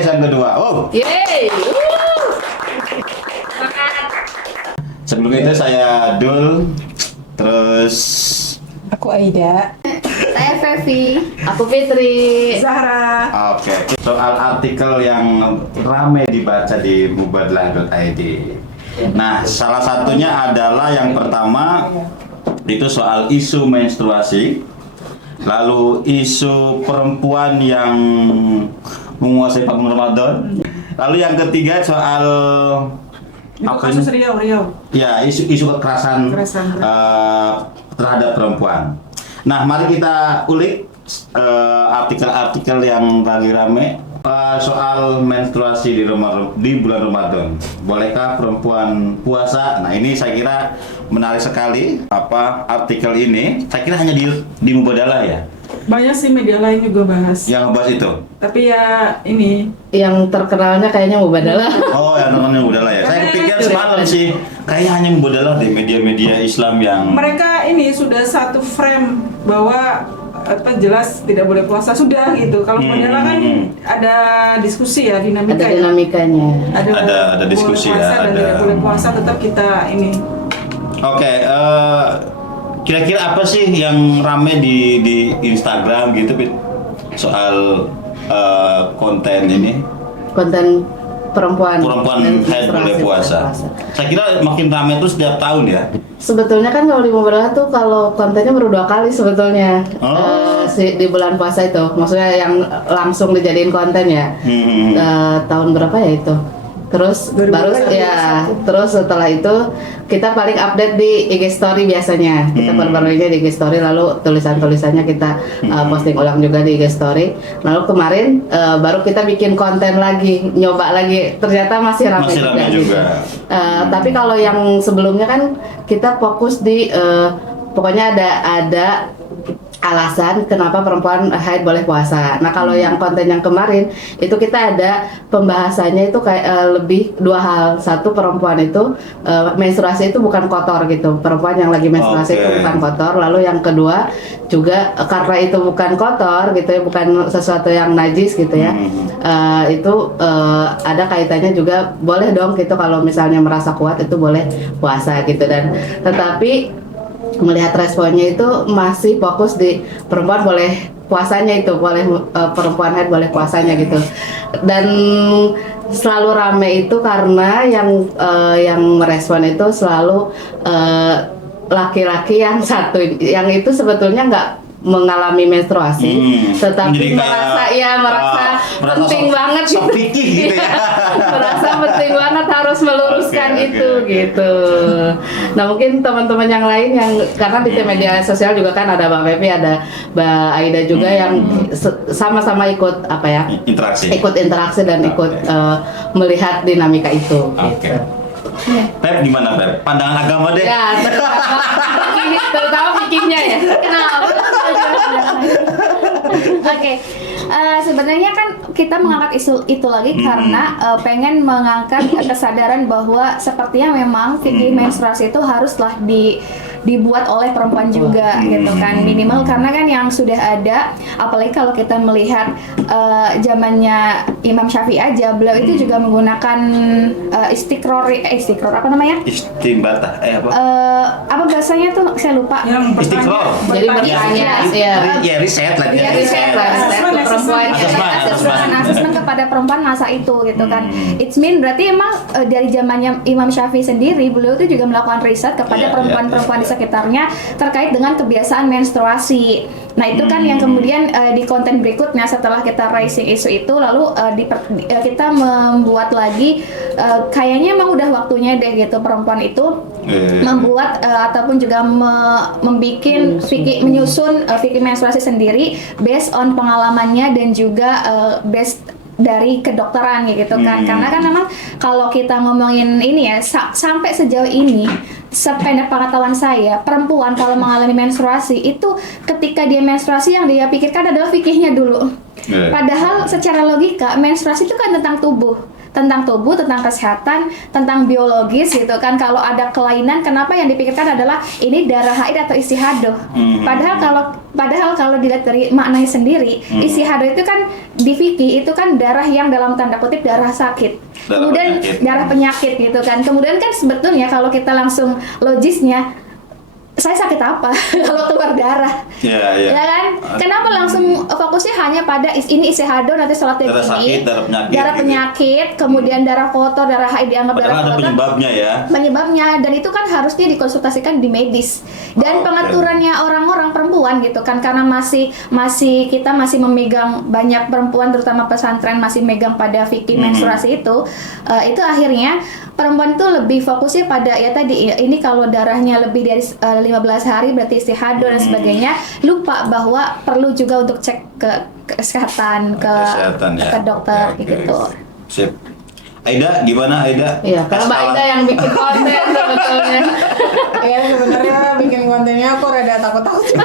podcast yang kedua. Oh. Yeay. Sebelum itu saya Dul, terus Aku Aida. Saya Fevi. Aku Fitri. Zahra. oke. Soal artikel yang ramai dibaca di mubadlah.id. Nah, salah satunya adalah yang pertama itu soal isu menstruasi, lalu isu perempuan yang menguasai bulan Ramadan, lalu yang ketiga soal Itu kasus Riau. ya isu kekerasan Kekerasan. terhadap perempuan. Nah, mari kita ulik artikel-artikel yang lagi rame soal menstruasi di bulan Ramadan. Bolehkah perempuan puasa? Nah, ini saya kira menarik sekali artikel ini. Saya kira hanya di Mubadalah ya Banyak sih media lain juga bahas. yang ngebahas itu. Tapi ya ini Yang terkenalnya kayaknya Mubadalah. Oh, yang namanya Mubadalah ya. Saya pikir semalam sih kayaknya hanya Mubadalah di media-media Islam yang mereka ini sudah satu frame bahwa jelas tidak boleh puasa sudah gitu. Kalau Mubadalah kan ada diskusi ya, dinamika. Ada ya. dinamikanya. Ada diskusi boleh puasa ya, dan ada. tidak boleh puasa tetap kita ini. Oke, kira-kira apa sih yang rame di Instagram gitu, Pit? Soal konten ini, Konten perempuan haid boleh puasa. Saya kira makin rame terus setiap tahun ya. Sebetulnya kan kalau di Mubadalah tuh kalau kontennya baru 2 kali sebetulnya. Oh. Di bulan puasa itu. Maksudnya yang langsung dijadiin konten ya. Tahun berapa ya itu? Terus 2021. baru ya, terus setelah itu kita paling update di IG story biasanya. Kita perbaruinya di IG story, lalu tulisan-tulisannya kita posting ulang juga di IG story. Lalu kemarin baru kita bikin konten lagi, nyoba lagi. Ternyata masih ramai Masih ramai gitu. juga. Tapi kalau yang sebelumnya kan kita fokus di pokoknya ada alasan kenapa perempuan haid boleh puasa. Nah, kalau yang konten yang kemarin itu kita ada pembahasannya itu kayak lebih 2 hal. Satu, perempuan itu menstruasi itu bukan kotor gitu. Perempuan yang lagi menstruasi itu Oke. bukan kotor. Lalu yang kedua juga karena itu bukan kotor gitu ya, bukan sesuatu yang najis gitu ya. Itu ada kaitannya juga boleh dong gitu kalau misalnya merasa kuat itu boleh puasa gitu. Dan tetapi melihat responnya itu masih fokus di perempuan boleh puasanya itu, boleh perempuan haid boleh puasanya gitu. Dan selalu rame itu karena yang merespon itu selalu laki-laki yang satu, yang itu sebetulnya nggak mengalami menstruasi, tetapi Menjadi kayak, merasa penting sok- banget sok pikir gitu ya. merasa penting banget harus meluruskan Oke, itu oke. gitu. Nah, mungkin teman-teman yang lain yang karena di media sosial juga kan ada Mbak Fevi, ada Mbak Aida juga yang sama-sama ikut Interaksi. ikut interaksi dan ikut melihat dinamika itu. Oke. Gitu. Pep gimana, Pep? Pandangan agama deh. Ya, terutama fikihnya ya. Kenapa? Oke, sebenarnya kan kita mengangkat isu itu lagi karena pengen mengangkat kesadaran bahwa sepertinya memang fikih menstruasi itu haruslah dibuat oleh perempuan juga gitu kan, minimal karena kan yang sudah ada, apalagi kalau kita melihat zamannya Imam Syafi'i aja, beliau itu juga menggunakan istiqror apa namanya? Istimbatah Apa bahasanya tuh saya lupa. Yang Istiqror. Jadi bertanya, ya. Ya riset lagi. Iya, riset perempuan, asesmen kepada perempuan masa itu gitu kan. It's mean berarti emang dari zamannya Imam Syafi'i sendiri, beliau itu juga melakukan riset kepada perempuan-perempuan di sekitarnya terkait dengan kebiasaan menstruasi. Nah, itu kan yang kemudian di konten berikutnya setelah kita raising isu itu, lalu kita membuat lagi kayaknya emang udah waktunya deh gitu perempuan itu membuat ataupun juga menyusun fikih menstruasi sendiri based on pengalamannya dan juga based dari kedokteran gitu kan. Karena kan memang kalau kita ngomongin ini ya sampai sejauh ini sependek pengetahuan saya, perempuan kalau mengalami menstruasi itu ketika dia menstruasi yang dia pikirkan adalah fikihnya dulu. Padahal secara logika menstruasi itu kan tentang tubuh. tentang tubuh, tentang kesehatan, tentang biologis gitu kan. Kalau ada kelainan, kenapa yang dipikirkan adalah ini darah haid atau istihadah. Padahal kalau dilihat dari maknanya sendiri, istihadah itu kan di fikih itu kan darah yang dalam tanda kutip darah sakit. Kemudian darah penyakit gitu kan. Kemudian kan sebetulnya kalau kita langsung logisnya, saya sakit apa kalau keluar darah? Ya kan? Kenapa langsung fokusnya hanya pada ini istihadah, nanti sholat yang darah ini, sakit, darah penyakit, kemudian darah kotor, darah haid dianggap darah Padahal ada kotor. penyebabnya ya. Penyebabnya, dan itu kan harusnya dikonsultasikan di medis. Dan pengaturannya orang-orang perempuan gitu kan, karena kita masih memegang banyak perempuan, terutama pesantren masih megang pada fikih menstruasi itu akhirnya perempuan itu lebih fokusnya pada ya tadi ini kalau darahnya lebih dari 15 hari berarti istihadah dan sebagainya, lupa bahwa perlu juga untuk cek ke kesehatan ke dokter gitu. Sip. Aida, gimana Aida? Iya, kalau Mbak Aida yang bikin konten sebetulnya. Iya, sebenarnya bikin kontennya aku rada takut-takut.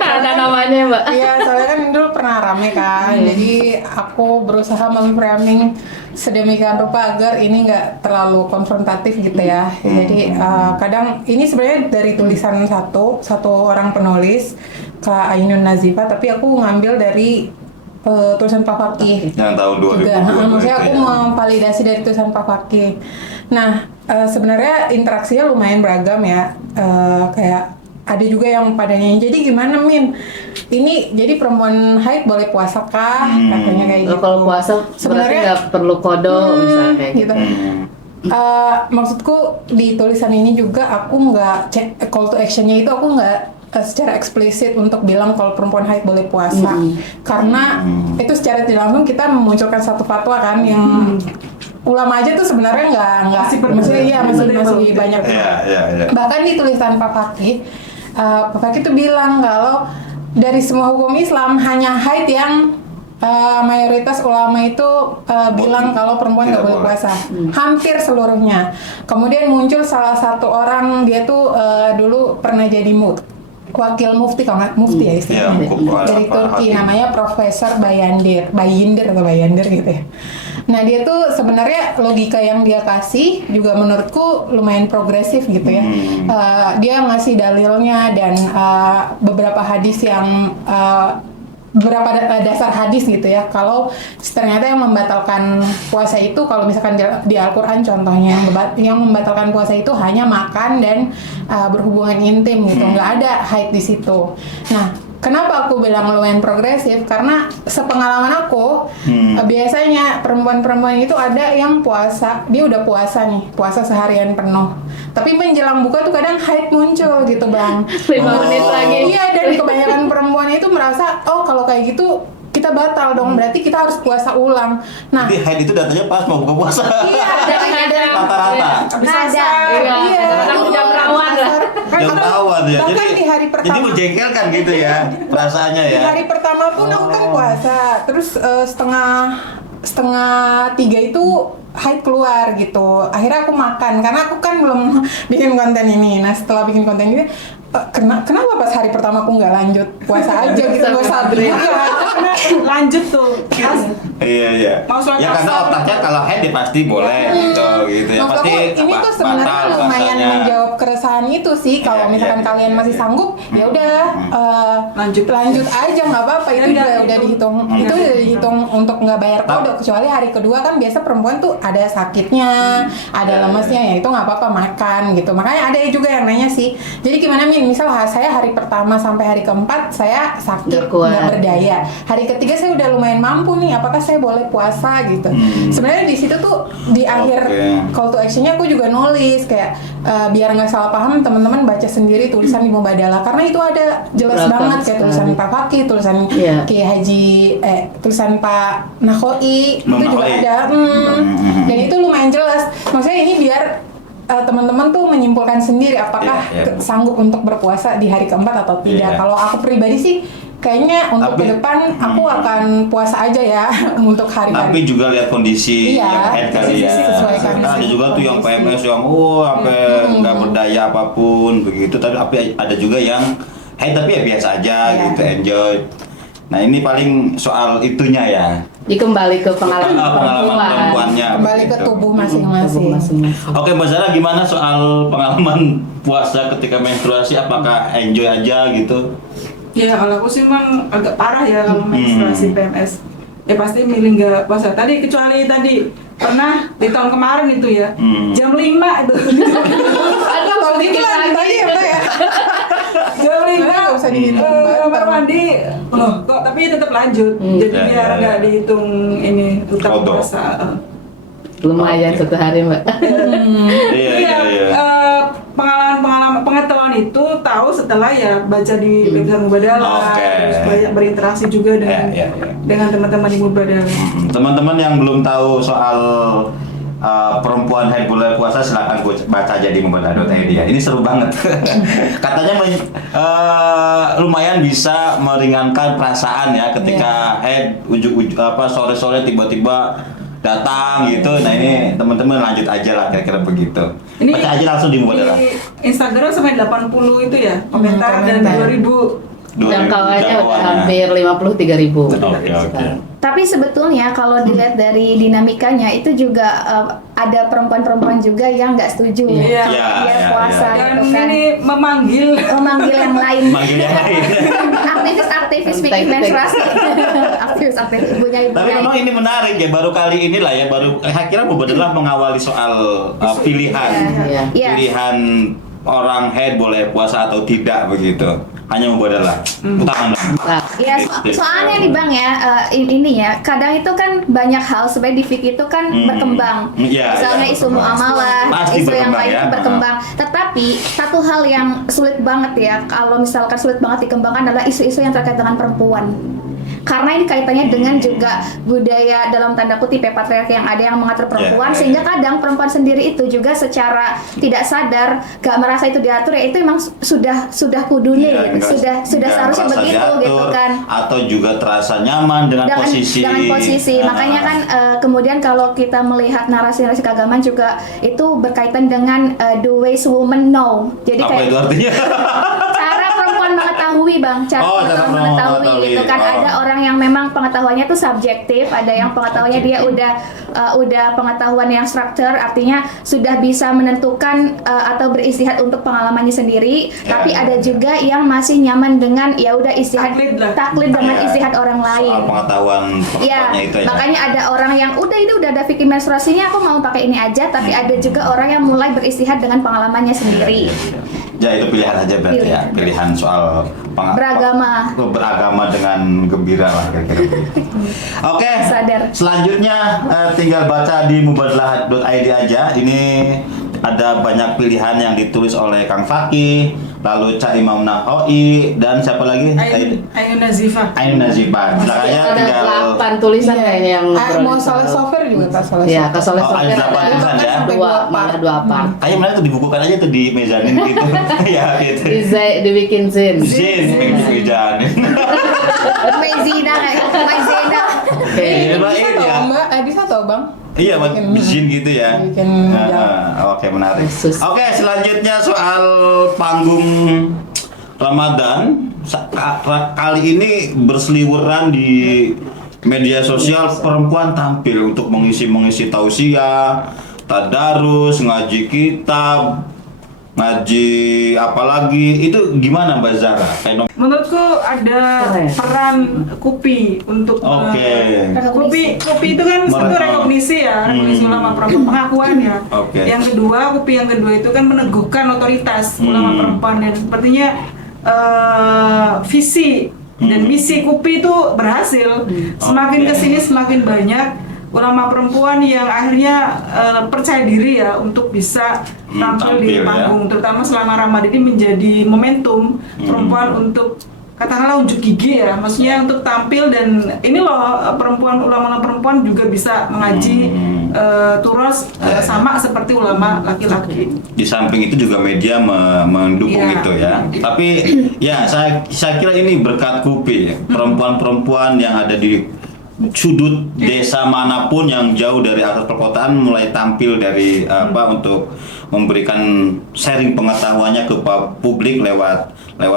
Ada namanya Mbak. Iya, soalnya kan dulu pernah rame kan. Jadi aku berusaha memframing sedemikian rupa agar ini nggak terlalu konfrontatif gitu ya. Jadi kadang ini sebenarnya dari tulisan satu orang penulis, Kak Ainun Nazifa, tapi aku ngambil dari tulisan Pak Fakih yang tahun 2022 juga. Maksudnya aku itu ya. memvalidasi dari tulisan Pak Fakih. Nah, sebenarnya interaksinya lumayan beragam ya. Kayak ada juga yang pada nyanyi, jadi gimana Min? Ini jadi perempuan haid boleh puasa kah? Katanya kayak gitu. Kalau puasa sebenarnya nggak perlu kodo misalnya kayak gitu. Maksudku di tulisan ini juga aku nggak cek call to actionnya itu aku nggak secara eksplisit untuk bilang kalau perempuan haid boleh puasa, karena itu secara tidak langsung kita memunculkan satu fatwa kan yang ulama aja tuh sebenarnya nggak masih banyak. Bahkan di tulisan Pak Fakih, Pak Fakih tuh bilang kalau dari semua hukum Islam hanya haid yang mayoritas ulama itu bilang kalau perempuan nggak boleh puasa, hampir seluruhnya. Kemudian muncul salah satu orang, dia tuh dulu pernah jadi wakil mufti, kalau nggak mufti ya istilahnya, dari Turki, namanya Profesor Bayandir gitu ya. Nah dia tuh sebenarnya logika yang dia kasih juga menurutku lumayan progresif gitu ya. Dia ngasih dalilnya dan beberapa hadis yang beberapa dasar hadis gitu ya, kalau ternyata yang membatalkan puasa itu, kalau misalkan di Al-Quran contohnya yang membatalkan puasa itu hanya makan dan berhubungan intim gitu, nggak ada haid di situ. Nah, kenapa aku bilang lumayan progresif? Karena sepengalaman aku, biasanya perempuan-perempuan itu ada yang puasa, dia udah puasa nih, puasa seharian penuh, tapi menjelang buka tuh kadang haid muncul gitu Bang. 5 menit lagi. Iya, dan kebanyakan perempuan itu merasa, oh kalau kayak gitu kita batal dong, berarti kita harus puasa ulang. Nah, jadi haid itu datanya pas mau buka puasa. Iya, ada rata-rata. Iya. Jam rawan lah. Jam rawan ya. Bahkan di hari pertama. Jadi menjengkelkan gitu ya perasaannya ya. Di hari pertama pun aku kan puasa, terus setengah 3 itu haid keluar gitu. Akhirnya aku makan karena aku kan belum bikin konten ini. Nah setelah bikin konten ini, kenapa pas hari pertama aku nggak lanjut puasa aja gitu, nggak usah lanjut tuh. Iya. Ya karena otaknya kalau haid ya pasti boleh gitu ya. Maksud Pasti aku ini tuh sebenarnya lumayan menjawab keresahan itu sih. Kalau misalkan kalian masih sanggup, ya udah lanjut aja, nggak apa-apa. Itu udah dihitung. Itu udah dihitung untuk nggak bayar kode. Kecuali hari kedua kan biasa perempuan tuh ada sakitnya, ada lemesnya, ya itu nggak apa-apa makan gitu. Makanya ada juga yang nanya sih. Jadi gimana Min? Misal saya hari pertama sampai hari keempat saya sakit, nggak berdaya. Hari ketiga saya udah lumayan mampu nih. Apakah saya boleh puasa gitu? Sebenarnya di situ tuh di akhir call to actionnya aku juga nulis kayak biar nggak salah paham, teman-teman baca sendiri tulisan di Mubadalah, karena itu ada jelas banget kayak tulisan Pak Fakih, tulisan Kiai Haji, tulisan Pak Nakhoi itu juga ada, dan itu lumayan jelas. Maksudnya ini biar teman-teman tuh menyimpulkan sendiri apakah sanggup untuk berpuasa di hari keempat atau tidak. Kalau aku pribadi sih kayaknya untuk ke depan aku akan puasa aja ya untuk hari-hari. Tapi juga lihat kondisi yang haid kali ya. Ada juga tuh yang PMS yang sampai nggak berdaya apapun begitu. Tapi ada juga yang haid tapi ya biasa aja gitu, enjoy. Nah ini paling soal itunya ya. Jadi kembali ke pengalaman perempuan. perempuannya. Kembali ke begitu. tubuh Tubuh masing-masing. masing-masing. Oke, Mbak Zara, gimana soal pengalaman puasa ketika menstruasi? Apakah enjoy aja gitu? Ya kalau aku sih emang agak parah ya kalau menstruasi PMS. Ya pasti milih nggak puasa. Tadi kecuali tadi pernah di tahun kemarin itu ya jam 5 itu. Aduh, Kalau dikit lah ditanya ya Mbak ya. Jam 5 Nggak usah dihitung, Mbak. kamar mandi. Loh, kok tapi tetap lanjut. Jadi Ya, biar ya, nggak ya. dihitung ini tetap Auto. puasa. lumayan Oke. 1 hari Mbak. Iya, iya, iya. Pengalaman pengetahuan itu tahu setelah ya baca di website Mubadalah, Oke. terus banyak berinteraksi juga dengan Ya, ya, ya. dengan teman-teman di Mubadalah. Teman-teman yang belum tahu soal perempuan haid boleh puasa, silahkan baca aja di mubadalah.id ya. Ini seru banget. Katanya lumayan bisa meringankan perasaan ya ketika haid sore-sore tiba-tiba datang gitu. Nah ini teman-teman lanjut aja lah kira-kira begitu. Baca aja langsung di mubadalah. Di Instagram sampai 80 itu ya komentar dan komentar. 2000. Jangkauannya udah hampir 53.000 Oke, oke. Tapi sebetulnya kalau dilihat dari dinamikanya itu juga ada perempuan-perempuan juga yang nggak setuju Iya. kalau Iya, dia iya, puasa iya. Dan gitu kan. ini memanggil Memanggil yang lain. Manggil yang lain. Aktivis-aktivis bikin menstruasi. Aktivis-aktivis ibunya Tapi memang ini menarik ya, baru kali inilah ya, akhirnya mubadalah mengawali soal pilihan. Iya. Iya. Pilihan orang haid boleh puasa atau tidak begitu. Hanya mubadalah. Tangan dong. Nah, Ya, soalnya nih Bang ya, ini ya, kadang itu kan banyak hal sebenarnya di fikih itu kan berkembang. Iya, Misalnya iya, isu berkembang. muamalah, Pasti isu yang berkembang lain ya. itu berkembang. Tetapi satu hal yang sulit banget ya, kalau misalkan sulit banget dikembangkan adalah isu-isu yang terkait dengan perempuan. Karena ini kaitannya dengan juga budaya dalam tanda kutip ya, patriarki yang ada yang mengatur perempuan, Ya, ya, sehingga ya. kadang perempuan sendiri itu juga secara tidak sadar gak merasa itu diatur ya, itu emang sudah kudunya Iya, gitu, enggak- sudah enggak seharusnya merasa begitu diatur, gitu kan. atau juga terasa nyaman dengan posisi. Makanya kan kemudian kalau kita melihat narasi-narasi keagamaan juga itu berkaitan dengan the ways women know. Jadi Apa kayak itu artinya? cara perempuan mengetahui Bang, cara Oh, cara perempuan perempuan mengetahui mengetahui. gitu kan. Oh. Ada orang yang memang pengetahuannya tuh subjektif, ada yang pengetahuannya dia udah pengetahuan yang struktur, artinya sudah bisa menentukan atau beristihad untuk pengalamannya sendiri. Ya, Tapi ya, ada ya. juga yang masih nyaman dengan ya udah istihad Taklid lah. taklid dengan Ya, istihad orang lain. Soal pengetahuan Ya, perempuannya itu aja. makanya ada orang yang udah itu udah ada fikih menstruasinya, aku mau pakai ini aja. Tapi ada juga orang yang mulai beristihad dengan pengalamannya sendiri. Ya itu pilihan aja berarti ya, pilihan soal Beragama. beragama dengan gembira lah kira-kira begitu. Oke, Sadar. selanjutnya tinggal baca di mubadalah.id aja. Ini ada banyak pilihan yang ditulis oleh Kang Fakih, lalu Cak Imam Nawawi, dan siapa lagi? Ainun Nazifah. Ainun Nazifah. Belakangnya ada tinggal 8 tulisan kayaknya yang Mau Soleh Sofer juga Kak Soleh Iya, Sofer. ke Soleh Oh, Sofer ada 8 ada tulisan ya? Sampai 2, malah 2 part. kayaknya menarik tuh dibukukan aja tuh di mezanin gitu. Ya gitu. Dibikin zin. Zin, mezanin. Maizina, Maizina. Oke. Iya, Mbak, Bisa ini tau ya. Mbak, bisa tau Bang. Iya, buat zin gitu ya. Bikin Oke, menarik. Khusus. Oke, selanjutnya soal panggung Ramadan. Kali ini berseliweran di media sosial, perempuan tampil untuk mengisi tausiah, tadarus, ngaji kitab, ngaji apalagi. Itu gimana Mbak Zara? Menurutku ada Keren. peran KUPI untuk Oke. KUPI itu kan satu rekognisi ya, rekognisi ulama perempuan, pengakuan ya. Oke. Yang kedua, KUPI yang kedua itu kan meneguhkan otoritas ulama perempuan, dan sepertinya visi dan misi KUPI itu berhasil. Semakin Oke. kesini semakin banyak ulama perempuan yang akhirnya percaya diri ya untuk bisa tampil di tampil ya. panggung, terutama selama Ramadan ini menjadi momentum perempuan untuk katakanlah unjuk gigi ya, maksudnya untuk tampil. Dan ini loh perempuan, ulama perempuan juga bisa mengaji turos sama seperti ulama laki-laki. Di samping itu juga media mendukung Iya. itu ya. Tapi ya saya kira ini berkat KUPI, perempuan-perempuan yang ada di sudut desa manapun yang jauh dari akar perkotaan mulai tampil dari untuk memberikan sharing pengetahuannya ke publik lewat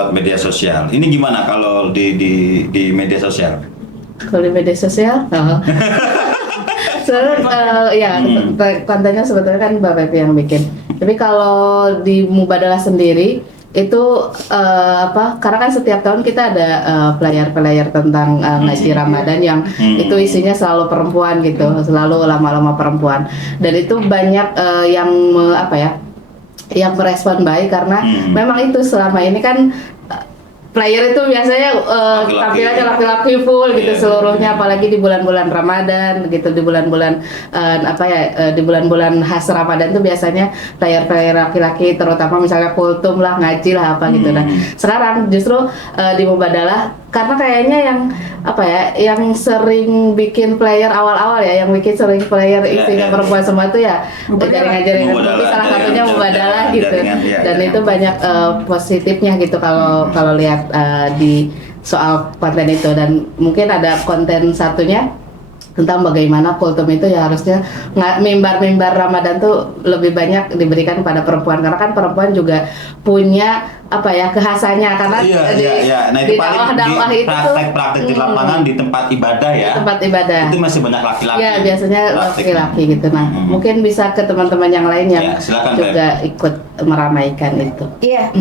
media sosial. Ini gimana kalau di media sosial? Kalau di media sosial, soalnya ya kontennya sebetulnya kan Mbak Pepi yang bikin. Tapi kalau di Mubadalah sendiri itu karena kan setiap tahun kita ada player tentang ngaji Ramadan yang itu isinya selalu perempuan gitu, selalu ulama-ulama perempuan, dan itu banyak yang merespon baik karena memang itu selama ini kan player itu biasanya tampilannya laki-laki full gitu seluruhnya, apalagi di bulan-bulan Ramadan gitu, di bulan-bulan di bulan-bulan khas Ramadan tuh biasanya player-player laki-laki, terutama misalnya kultum lah, ngaji lah apa gitu. Nah sekarang justru di Mubadalah karena kayaknya yang sering bikin player awal-awal ya, yang bikin sering player isinya perempuan semua tuh ya jaringan-jaringan kopi, salah satunya Mubadalah gitu, dan itu banyak positifnya gitu kalau lihat di soal konten itu. Dan mungkin ada konten satunya tentang bagaimana kultum itu ya harusnya mimbar-mimbar Ramadan tuh lebih banyak diberikan kepada perempuan, karena kan perempuan juga punya kekhasannya, karena nah itu paling di praktek di lapangan, di tempat ibadah ya, tempat ibadah itu masih banyak laki-laki ya, biasanya laki-laki gitu. Nah mungkin bisa ke teman-teman yang lain yang juga ikut meramaikan itu. Iya,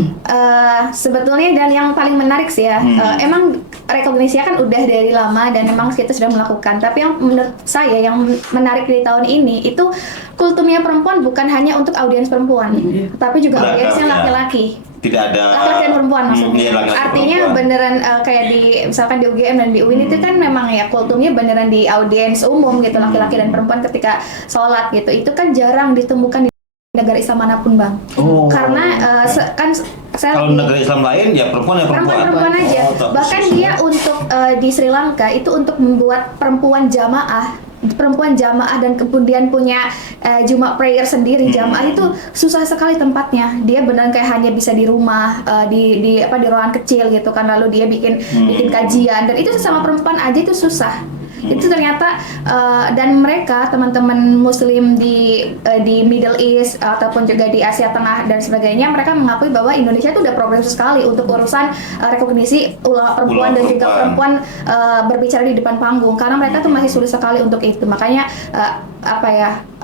sebetulnya dan yang paling menarik sih ya, emang rekognisinya kan udah dari lama dan emang kita sudah melakukan, tapi yang menurut saya yang menarik di tahun ini itu kultumnya perempuan bukan hanya untuk audiens perempuan, tapi juga audiensnya laki-laki. Tidak ada laki-laki dan perempuan maksudnya. Artinya perempuan. Beneran kayak di misalkan di UGM dan di UIN itu kan memang ya kultumnya beneran di audiens umum gitu, laki-laki dan perempuan ketika sholat gitu. Itu kan jarang ditemukan di negara Islam manapun, Bang. Karena kan saya kalau negara Islam lain ya perempuan aja. Bahkan dia untuk di Sri Lanka itu untuk membuat perempuan jamaah dan kemudian punya Jumat prayer sendiri jamaah itu susah sekali tempatnya. Dia benar kayak hanya bisa di rumah, di ruangan kecil gitu kan, lalu dia bikin kajian, dan itu sesama perempuan aja itu susah. Itu ternyata dan mereka teman-teman muslim di Middle East ataupun juga di Asia Tengah dan sebagainya, mereka mengakui bahwa Indonesia itu udah progresif sekali untuk urusan rekognisi ulama perempuan dan juga perempuan berbicara di depan panggung, karena mereka tuh masih sulit sekali untuk itu. Makanya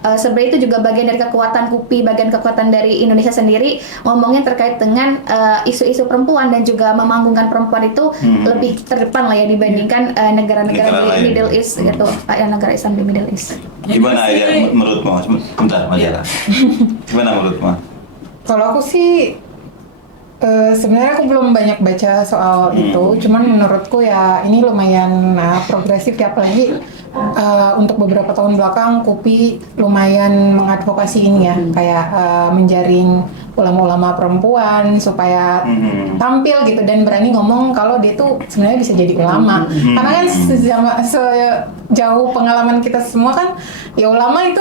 sebenarnya itu juga bagian dari kekuatan KUPI, bagian kekuatan dari Indonesia sendiri ngomongnya terkait dengan isu-isu perempuan dan juga memanggungkan perempuan itu lebih terdepan lah ya dibandingkan negara-negara di Middle East gitu, negara Islam di Middle East. Gimana ya menurutmu? Bentar, Majara. Gimana menurutmu? Kalau aku sih sebenarnya aku belum banyak baca soal itu, cuman menurutku ya ini lumayan progresif ya, apalagi untuk beberapa tahun belakang KUPI lumayan mengadvokasi ini ya, kayak menjaring ulama-ulama perempuan supaya tampil gitu dan berani ngomong kalau dia tuh sebenarnya bisa jadi ulama. Karena kan sejauh pengalaman kita semua kan ya ulama itu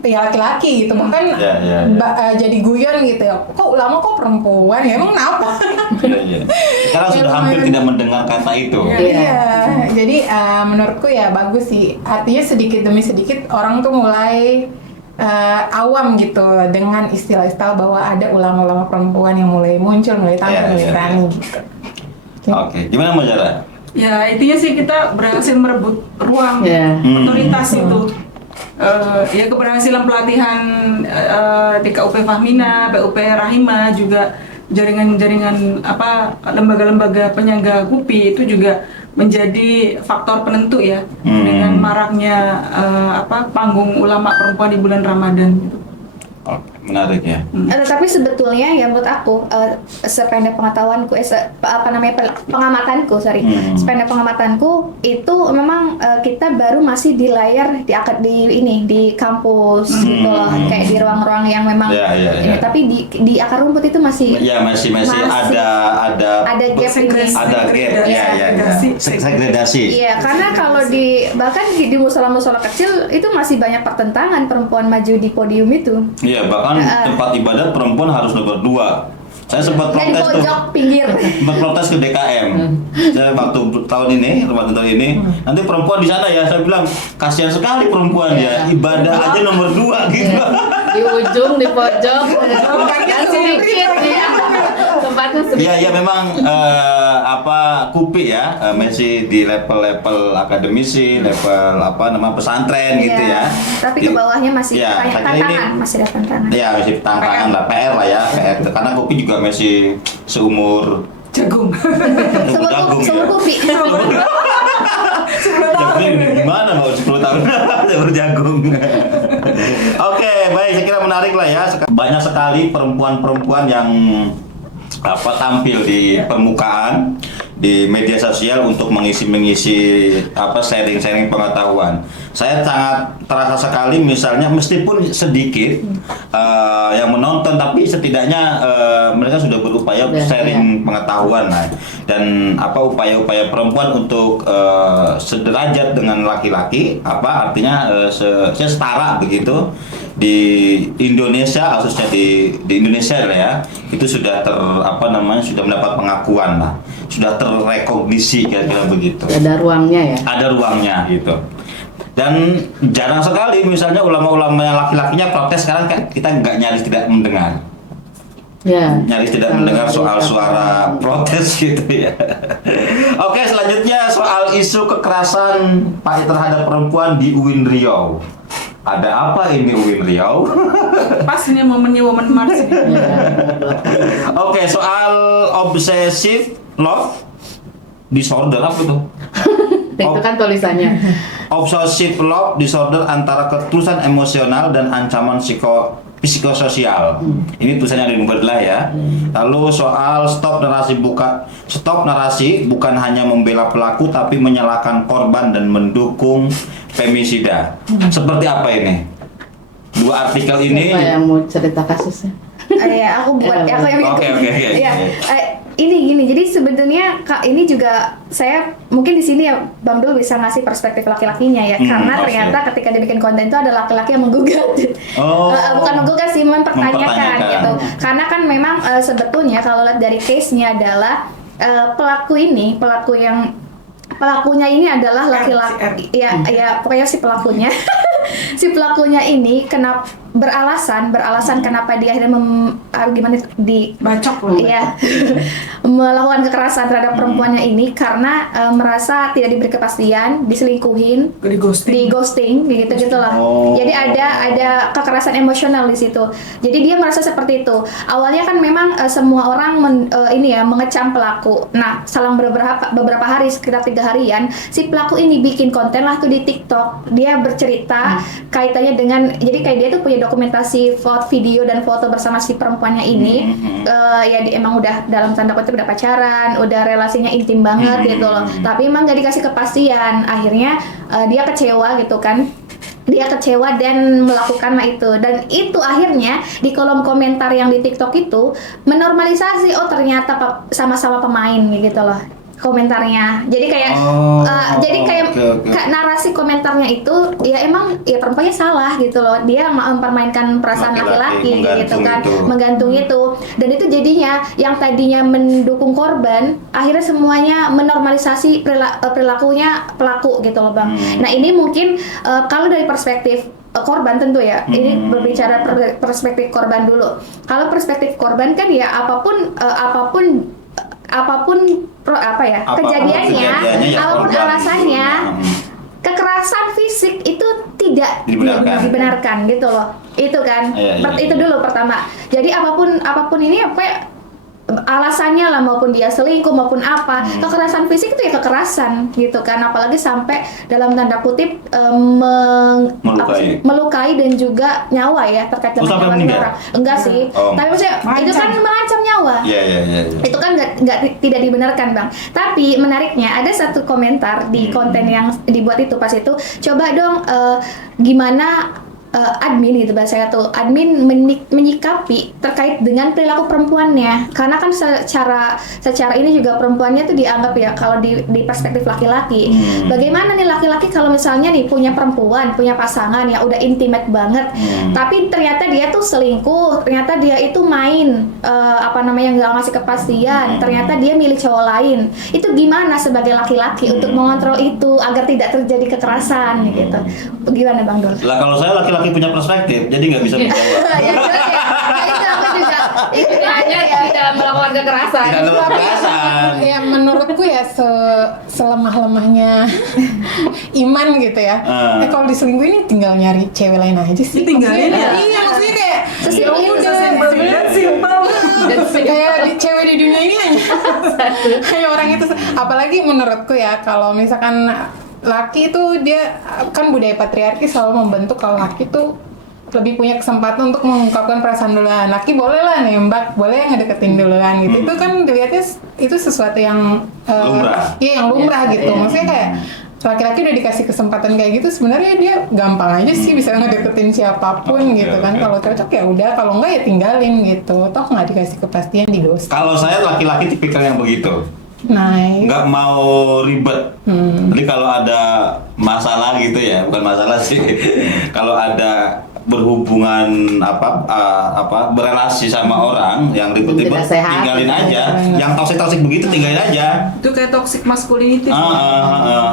ya laki-laki gitu, bahkan jadi guyon gitu ya, kok ulama kok perempuan ya, emang kenapa? Sekarang sudah hampir tidak mendengar kata itu. Jadi menurutku ya bagus sih, artinya sedikit demi sedikit orang tuh mulai awam gitu dengan istilah-istilah bahwa ada ulama-ulama perempuan yang mulai muncul, mulai tampil, mulai berani gitu. Oke, gimana Majara? Ya intinya sih kita berhasil merebut ruang otoritas itu. Ya keberhasilan pelatihan di KUP Fahmina, PUP Rahima, juga jaringan-jaringan lembaga-lembaga penyangga KUPI itu juga menjadi faktor penentu ya dengan maraknya panggung ulama perempuan di bulan Ramadan gitu. Menarik ya. Tapi sebetulnya ya menurut aku sependek pengetahuanku, pengamatanku itu memang kita baru masih di layar di kampus gitu loh, kayak di ruang-ruang yang memang ini, tapi di akar rumput itu masih ada gap ini, segregasi. Iya, karena kalau bahkan di musola-musola kecil itu masih banyak pertentangan perempuan maju di podium itu. Iya, bahkan tempat ibadah perempuan harus nomor 2. Saya sempat protes tuh. Sempat protes ke DKM. Saya waktu Ramadan tahun ini, nanti perempuan di sana ya, saya bilang kasihan sekali perempuan ya, ibadah aja nomor 2 gitu. di ujung, di pojok, dan sedikit ya. Tempatnya sedikit. Iya memang Kupi ya masih di level akademisi, level pesantren gitu ya. Tapi ke bawahnya masih ya, banyak tantangan, masih ada tantangan. Iya masih tantangan lah, PR lah ya, PR. Karena Kupi juga masih seumur Jagung. jagung ya. Semua kopi. Jagung gimana mau 10 tahun seumur jagung. Oke, baik, saya kira menarik lah ya. Banyak sekali perempuan-perempuan yang tampil di permukaan di media sosial untuk mengisi sharing-sharing pengetahuan. Saya sangat terasa sekali misalnya meskipun sedikit yang menonton, tapi setidaknya mereka sudah berupaya sharing pengetahuan lah. Dan upaya-upaya perempuan untuk sederajat dengan laki-laki, artinya setara begitu di Indonesia, khususnya di Indonesia lah ya, itu sudah sudah mendapat pengakuan lah, sudah terrekognisi kira-kira begitu. Ada ruangnya ya. Ada ruangnya gitu. Dan jarang sekali misalnya ulama-ulama yang laki-lakinya protes, sekarang kita nyaris tidak mendengar. Ya. Nyaris tidak mendengar soal suara protes gitu ya. Oke, selanjutnya soal isu kekerasan terhadap perempuan di UIN Riau. Ada apa ini UIN Riau? Pas ini momennya Women March ini. Oke, soal obsessive love disorder apa tuh? Itu kan tulisannya. Obsessive love disorder antara ketulusan emosional dan ancaman psikososial. Ini tulisannya di Mubadlah ya. Lalu soal stop narasi bukan hanya membela pelaku tapi menyalahkan korban dan mendukung femisida. Seperti apa ini? Dua artikel ini. Siapa yang mau cerita kasusnya? Ya, aku buat aku yang Oke. Iya. Ini gini, jadi sebetulnya Kak ini juga saya mungkin di sini ya Bang Dul bisa ngasih perspektif laki-lakinya ya, karena ternyata ketika dibikin konten itu ada laki-laki yang menggugat. Bukan menggugat sih, mempertanyakan gitu. Karena kan memang sebetulnya kalau lihat dari case-nya adalah pelakunya ini adalah laki-laki. Ya pokoknya si pelakunya. Si pelakunya ini beralasan kenapa dia akhirnya bacok loh. Iya. Melakukan kekerasan terhadap perempuannya ini karena merasa tidak diberi kepastian, diselingkuhin, di ghosting gitu lah. Jadi ada kekerasan emosional di situ. Jadi dia merasa seperti itu. Awalnya kan memang semua orang mengecam pelaku. Nah, selang beberapa hari, sekitar 3 harian, si pelaku ini bikin konten lah tuh di TikTok. Dia bercerita kaitannya dengan, jadi kayak dia tuh punya dokumentasi video dan foto bersama si perempuannya ini. Emang udah dalam tanda kutip udah pacaran, udah relasinya intim banget gitu loh. Tapi emang gak dikasih kepastian. Akhirnya dia kecewa gitu kan. Dia kecewa dan melakukanlah itu. Dan itu akhirnya di kolom komentar yang di TikTok itu menormalisasi, oh ternyata sama-sama pemain gitu loh komentarnya. Jadi kayak narasi komentarnya itu ya emang ya perempuannya salah gitu loh. Dia mempermainkan perasaan laki-laki gitu kan, menggantung itu. Dan itu jadinya yang tadinya mendukung korban akhirnya semuanya menormalisasi perilakunya pelaku gitu loh, Bang. Nah, ini mungkin kalau dari perspektif korban tentu ya, ini berbicara perspektif korban dulu. Kalau perspektif korban kan ya apapun kejadiannya, apapun alasannya, kekerasan fisik itu tidak dibenarkan gitu loh. Itu kan, itu dulu pertama. Jadi apapun ini alasannya lah, maupun dia selingkuh maupun apa, kekerasan fisik itu ya kekerasan gitu kan, apalagi sampai dalam tanda kutip melukai dan juga nyawa ya, terkait dengan nyawa orang. Enggak sih, tapi maksudnya itu kan mengancam nyawa. Itu kan tidak dibenarkan, Bang. Tapi menariknya ada satu komentar di konten yang dibuat itu pas itu, coba dong gimana admin gitu bahasanya tuh, admin menyikapi terkait dengan perilaku perempuannya, karena kan secara ini juga perempuannya tuh dianggap ya kalau di perspektif laki-laki, bagaimana nih laki-laki kalau misalnya nih punya perempuan, punya pasangan yang udah intimate banget, tapi ternyata dia tuh selingkuh, ternyata dia itu main nggak ngasih kepastian, ternyata dia milih cowok lain, itu gimana sebagai laki-laki untuk mengontrol itu agar tidak terjadi kekerasan gitu? Gimana, Bang Dul? Lah kalau saya laki-laki laki-laki punya perspektif, jadi nggak bisa menjawab. Ya jelas ya. Nah, itu aku juga Hanya tidak melakukan kekerasan. Tidak ada kekerasan. Ya menurutku ya selemah-lemahnya iman gitu ya. Kalau diselingkuhin ini tinggal nyari cewek lain aja sih. Ditinggalin Maksudnya, ya? Iya maksudnya kayak Sesimpel ya itu, udah Simpel sebenarnya dan simpel. kayak cewek di dunia ini hanya orang itu. Apalagi menurutku ya kalau misalkan laki itu dia kan budaya patriarki selalu membentuk kalau laki tuh lebih punya kesempatan untuk mengungkapkan perasaan duluan. Laki boleh lah nembak, boleh ngedeketin duluan gitu. Itu kan dilihatnya itu sesuatu yang Lumrah. Iya yang lumrah gitu. Iya. Maksudnya kayak laki-laki udah dikasih kesempatan kayak gitu sebenarnya dia gampang aja sih bisa ngedeketin siapapun Oke, gitu kan. oke. Kalau cocok ya udah, kalau enggak ya tinggalin gitu. Toh nggak dikasih kepastian di dosa. Kalau saya laki-laki tipikal yang begitu, Nah, nggak mau ribet. Jadi kalau ada masalah gitu ya, bukan masalah sih. Kalau ada berhubungan berelasi sama orang yang ribet-ribet, Tidak sehat. tinggalin aja. Yang toksik begitu tinggalin aja. Itu kayak toxic masculinity.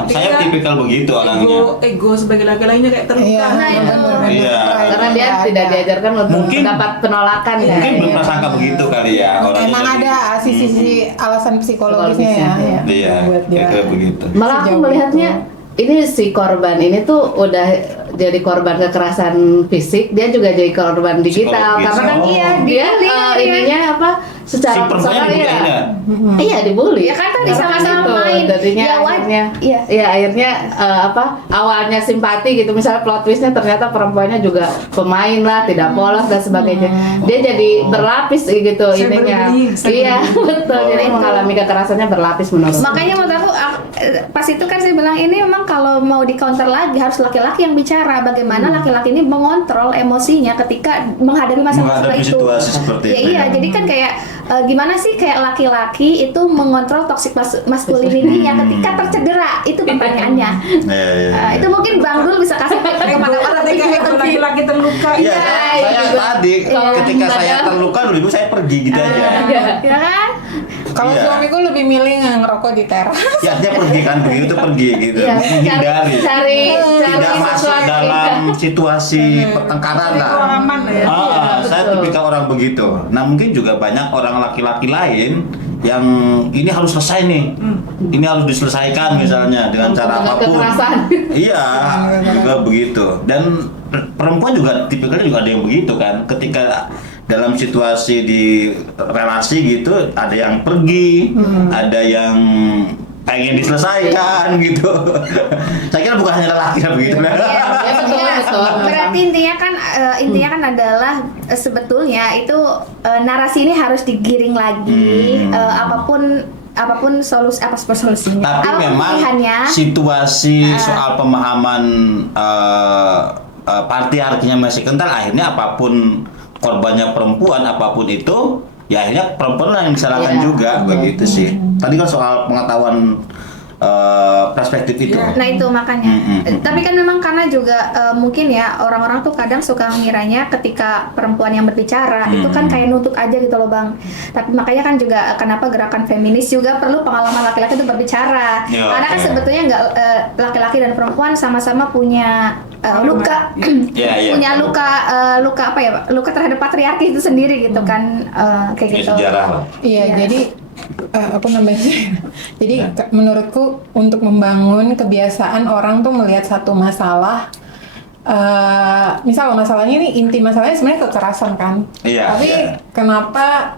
Saya tipikal begitu orangnya. Ego sebagai laki-lakinya kayak terbuka. iya, Nah, itu. bener-bener. Iya. Karena dia tidak diajarkan untuk Mungkin- mendapat penolakan kan. Mungkin berprasangka begitu kali ya orangnya. Emang jadi- ada sisi-sisi alasan psikologisnya ya. Psikologisnya, Iya, Buat dia. kayak begitu. Malah aku Sejauh melihatnya ini si korban ini tuh udah jadi korban kekerasan fisik, dia juga jadi korban digital Psikologis. karena kan Oh. dia Dibully, ininya apa Si secara perempuannya personal dibully ya. ya? Iya dibully. Ya kan tadi Karena sama-sama itu, main. Jadinya Ya, akhirnya, iya. iya akhirnya awalnya simpati gitu, misalnya plot twistnya ternyata perempuannya juga pemain lah, tidak polos dan sebagainya. Dia jadi berlapis gitu ininya. Iya betul. Jadi Itu. mengalami kekerasannya berlapis menurut. Makanya menurut aku pas itu kan saya bilang ini memang kalau mau di counter lagi harus laki-laki yang bicara bagaimana laki-laki ini mengontrol emosinya ketika menghadapi masalah-masalah Menghadapi itu. situasi seperti Ya, itu iya, ya. jadi kan kayak gimana sih kayak laki-laki itu mengontrol toxic masculinity-nya ketika tercedera itu pertanyaannya. Iya. Itu mungkin Bang Dul bisa kasih tip kepada orang Ketika ego laki-laki terluka. Iya, saya gitu. tadi Kalau ketika ada- saya terluka dulu saya pergi gitu aja. ya kan? Kalau Iya. suamiku lebih milih ngerokok di teras. Ya dia pergi kan begitu pergi gitu, Iya, menghindari, cari tidak masuk sesuatu. dalam situasi pertengkaran lah. Aman lah ya. Saya betul. tipikal orang begitu. Nah mungkin juga banyak orang laki-laki lain yang ini harus selesai nih, ini harus diselesaikan misalnya dengan cara Dengan apapun. kekerasan. Iya, juga begitu. Dan perempuan juga tipikalnya juga ada yang begitu kan. Ketika dalam situasi di relasi gitu, ada yang pergi, ada yang pengen diselesaikan gitu. Saya kira bukan hanya lelaki yang begitu. Iya, betul, Ya, betul. berarti intinya kan adalah sebetulnya itu narasi ini harus digiring lagi apapun solusinya. Tapi Apapun memang pilihannya. situasi soal pemahaman patriarkinya masih kental, akhirnya apapun korbannya perempuan, apapun itu, ya akhirnya perempuan lah yang disalahkan Iya, juga, betul. begitu sih. Tadi kan soal pengetahuan perspektif itu. Nah itu makanya. Mm-mm. Tapi kan memang karena juga mungkin ya orang-orang tuh kadang suka ngiranya ketika perempuan yang berbicara itu kan kayak nuntut aja gitu loh Bang. Tapi makanya kan juga kenapa gerakan feminis juga perlu pengalaman laki-laki itu berbicara. Ya, Karena kan oke. sebetulnya nggak laki-laki dan perempuan sama-sama punya luka, Iya, punya luka apa ya Pak? Luka terhadap patriarki itu sendiri gitu kan kayak Ini gitu. sejarah lah. Iya, Iya. jadi apa namanya? Jadi menurutku untuk membangun kebiasaan orang tuh melihat satu masalah, misal masalahnya ini inti masalahnya sebenarnya kekerasan kan. Iya, Tapi iya. kenapa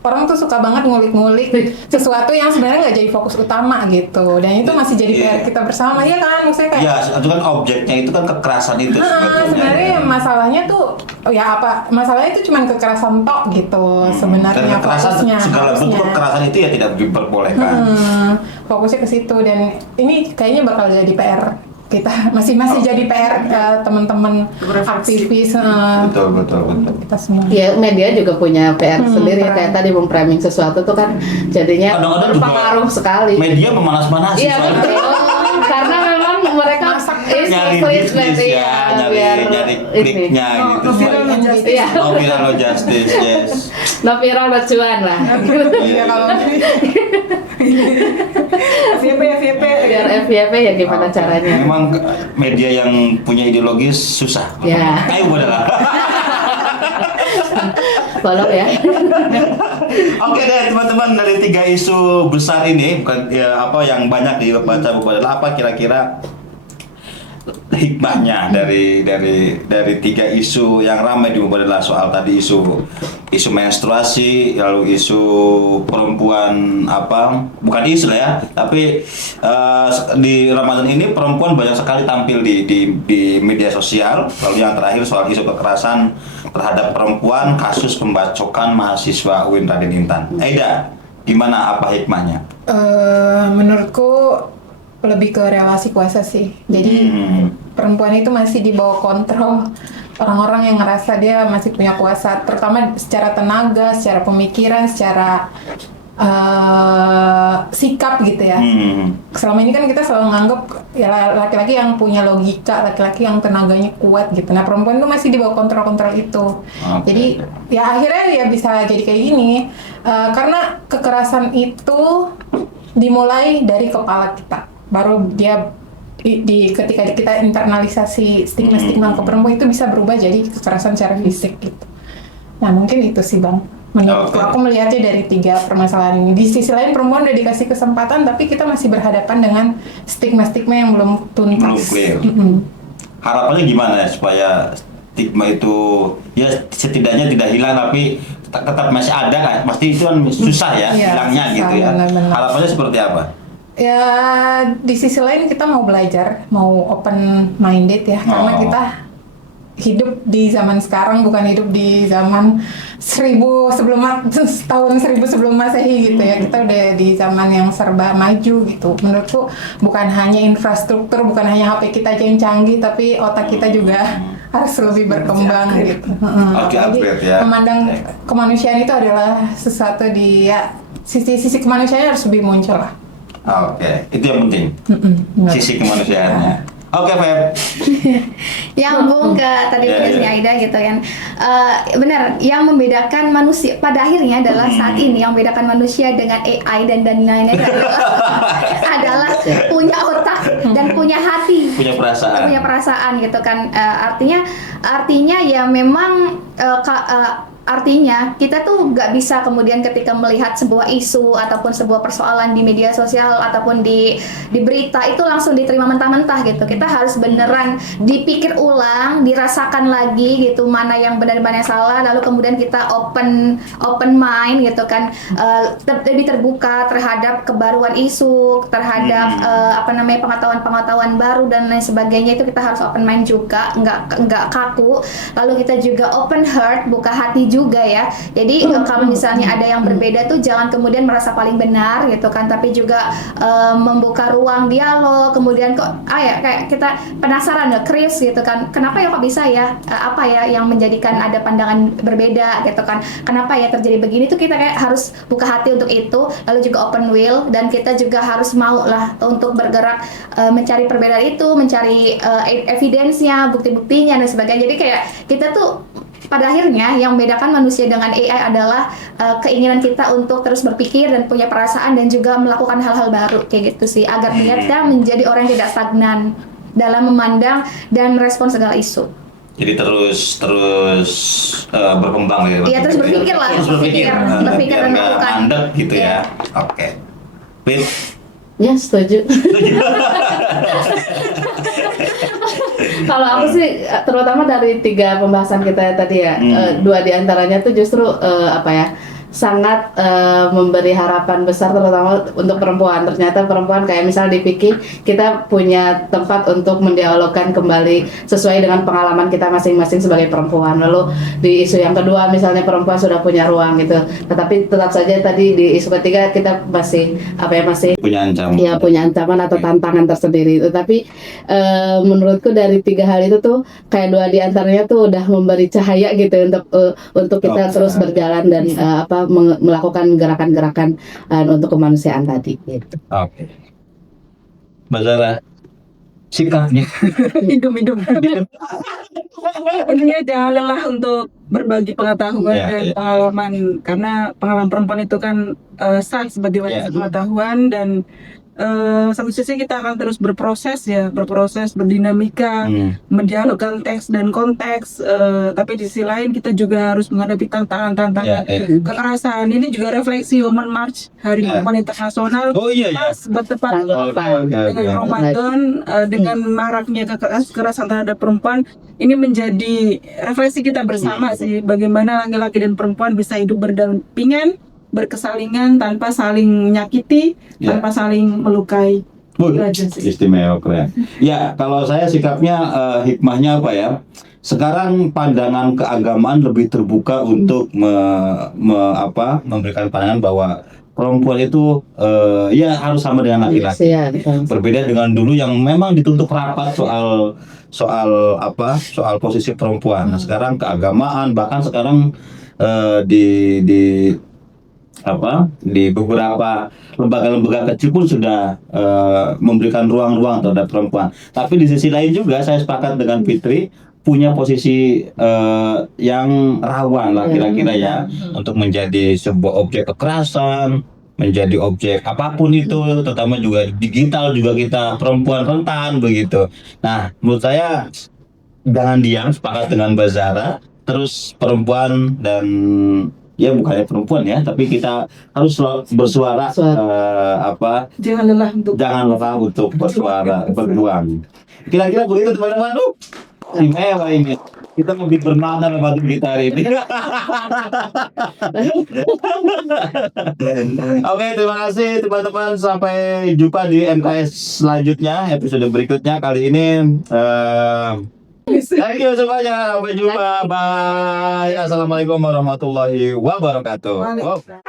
orang tuh suka banget ngulik-ngulik sesuatu yang sebenarnya nggak jadi fokus utama gitu, dan itu masih jadi PR Iya. kita bersama ya kan, maksudnya kayak Ya, itu kan objeknya itu kan kekerasan itu sebenarnya masalahnya tuh masalahnya itu cuma kekerasan tok gitu Dan sebenarnya kekerasan, fokusnya segala bentuk harusnya. kekerasan itu ya tidak diperbolehkan. Fokusnya ke situ, dan ini kayaknya bakal jadi PR kita masih jadi PR teman-teman Berefleksi. aktivis Betul. kita semua. Ya media juga punya PR sendiri ya, kayak tadi memframing sesuatu tuh kan jadinya Kadang-kadang juga berpengaruh sekali. Media memanas-manasi Iya soal itu. betul. Karena memang mereka Nyari split bisnis berarti ya, nyari kliknya gitu. No viral, no justice. Iya. No viral, no justice, yes. No viral, no cuan lah. Iya kalau FYP, FYP. Biar FYP ya gimana caranya? Memang media yang punya ideologis susah. Ya. Ayo adalah. Follow ya. Oke deh teman-teman, dari 3 isu besar ini bukan ya, apa yang banyak dibaca buku adalah apa kira-kira hikmahnya dari 3 isu yang ramai di adalah soal tadi isu menstruasi, lalu isu perempuan apa bukan isu lah ya, tapi di Ramadan ini perempuan banyak sekali tampil di media sosial. Lalu yang terakhir soal isu kekerasan terhadap perempuan, kasus pembacokan mahasiswa UIN Raden Intan. Aida, gimana apa hikmahnya? menurutku lebih ke relasi kuasa sih. Jadi perempuan itu masih di bawah kontrol orang-orang yang ngerasa dia masih punya kuasa, terutama secara tenaga, secara pemikiran, secara sikap gitu ya. Selama ini kan kita selalu nganggap ya laki-laki yang punya logika, laki-laki yang tenaganya kuat gitu. Nah perempuan tuh masih di bawah kontrol-kontrol itu. Jadi ya akhirnya ya bisa jadi kayak gini. Karena kekerasan itu dimulai dari kepala kita. Baru dia ketika kita internalisasi stigma-stigma ke perempuan itu bisa berubah jadi kekerasan secara fisik gitu. Nah mungkin itu sih Bang. Menurutku aku melihatnya dari 3 permasalahan ini. Di sisi lain perempuan udah dikasih kesempatan tapi kita masih berhadapan dengan stigma-stigma yang belum tuntas. Belum clear. Harapannya gimana ya supaya stigma itu ya setidaknya tidak hilang tapi tetap masih ada kan? Pasti itu kan susah ya hilangnya gitu ya. Benar-benar. Harapannya seperti apa? Ya di sisi lain kita mau belajar, mau open minded ya, karena kita hidup di zaman sekarang bukan hidup di zaman tahun 1000 sebelum Masehi gitu ya. Kita udah di zaman yang serba maju gitu. Menurutku bukan hanya infrastruktur, bukan hanya HP kita aja yang canggih, tapi otak kita juga harus lebih berkembang gitu. Upgrade ya. Memandang kemanusiaan itu adalah sesuatu di ya, sisi kemanusiaan harus lebih muncul lah. Oke, itu yang penting. Sisi kemanusiaannya. Oke, Feb. Nyambung ke tadi tulisnya Aida gitu kan. Benar, yang membedakan manusia pada akhirnya adalah saat ini yang membedakan manusia dengan AI dan lain-lainnya adalah punya otak dan punya hati, Punya perasaan gitu kan. Artinya ya memang artinya kita tuh nggak bisa kemudian ketika melihat sebuah isu ataupun sebuah persoalan di media sosial ataupun di berita itu langsung diterima mentah-mentah gitu. Kita harus beneran dipikir ulang, dirasakan lagi gitu mana yang benar mana yang salah, lalu kemudian kita open mind gitu kan, lebih terbuka terhadap kebaruan isu, terhadap pengetahuan-pengetahuan baru dan lain sebagainya. Itu kita harus open mind juga, nggak kaku. Lalu kita juga open heart, buka hati juga ya. Jadi kalau misalnya ada yang berbeda tuh jangan kemudian merasa paling benar gitu kan, tapi juga membuka ruang dialog. Kemudian kayak kita penasaran ya, curious gitu kan, kenapa ya kok bisa ya, apa ya yang menjadikan ada pandangan berbeda gitu kan, kenapa ya terjadi begini, tuh kita kayak harus buka hati untuk itu. Lalu juga open will, dan kita juga harus mau lah untuk bergerak mencari perbedaan itu, mencari evidence-nya, bukti-buktinya dan sebagainya. Jadi kayak kita tuh pada akhirnya yang membedakan manusia dengan AI adalah keinginan kita untuk terus berpikir dan punya perasaan dan juga melakukan hal-hal baru kayak gitu sih, agar kita menjadi orang yang tidak stagnan dalam memandang dan merespon segala isu. Jadi terus berkembang ya. Iya, terus berpikir lah, berpikir dan melakukan. Mandek gitu ya. Oke. Pin. Ya, setuju. Kalau aku sih terutama dari 3 pembahasan kita tadi ya, 2 diantaranya tuh justru sangat memberi harapan besar terutama untuk perempuan. Ternyata perempuan kayak misal di PIKI kita punya tempat untuk mendialogkan kembali sesuai dengan pengalaman kita masing-masing sebagai perempuan. Lalu di isu yang kedua misalnya perempuan sudah punya ruang gitu. Tetapi tetap saja tadi di isu ketiga kita masih punya ancaman. Ya, punya ancaman atau tantangan tersendiri. Tetapi menurutku dari 3 hal itu tuh kayak 2 diantaranya tuh udah memberi cahaya gitu untuk kita terus berjalan dan melakukan gerakan-gerakan untuk kemanusiaan tadi gitu. Oke. Mbak Zara. sikapnya. Hidup. Intinya jangan lelah untuk berbagi pengetahuan Ya, dan ya. pengalaman, karena pengalaman perempuan itu kan sah sebagai Ya. wadah pengetahuan, dan satu sisi kita akan terus berproses, berdinamika, mendialogkan teks dan konteks, tapi di sisi lain kita juga harus menghadapi tantangan-tantangan Ya. kekerasan. Ini juga refleksi Women March, Hari Ya. Perempuan Internasional, Oh iya ya. pas bertepatan dengan Ramadan, dengan maraknya kekerasan terhadap perempuan. Ini menjadi refleksi kita bersama sih, bagaimana laki-laki dan perempuan bisa hidup berdampingan, berkesalingan tanpa saling menyakiti, Ya. tanpa saling melukai. Wih, Itu aja sih. istimewa, keren. Ya, kalau saya sikapnya hikmahnya apa ya? Sekarang pandangan keagamaan lebih terbuka untuk memberikan pandangan bahwa perempuan itu ya harus sama dengan laki-laki. Iya, betul. Berbeda dengan dulu yang memang dituntut rapat soal posisi perempuan. Nah, sekarang keagamaan, bahkan sekarang di beberapa lembaga-lembaga kecil pun sudah memberikan ruang-ruang terhadap perempuan. Tapi di sisi lain juga saya sepakat dengan Fitri, punya posisi yang rawan lah kira-kira ya, untuk menjadi sebuah objek kekerasan, menjadi objek apapun itu, terutama juga digital juga kita perempuan rentan begitu. Nah, menurut saya jangan diam, sepakat dengan Mbak Zara, terus perempuan dan ya bukannya perempuan ya, tapi kita harus bersuara Jangan lelah untuk bersuara, berjuang. Kira-kira begitu teman-teman. Istimewa ini. Kita lebih bermakna membantu kita hari ini. Oke, terima kasih teman-teman. Sampai jumpa di MKS selanjutnya, episode berikutnya. Kali ini thank you semuanya. Sampai jumpa. Bye. Assalamualaikum warahmatullahi wabarakatuh. Waalaikumsalam.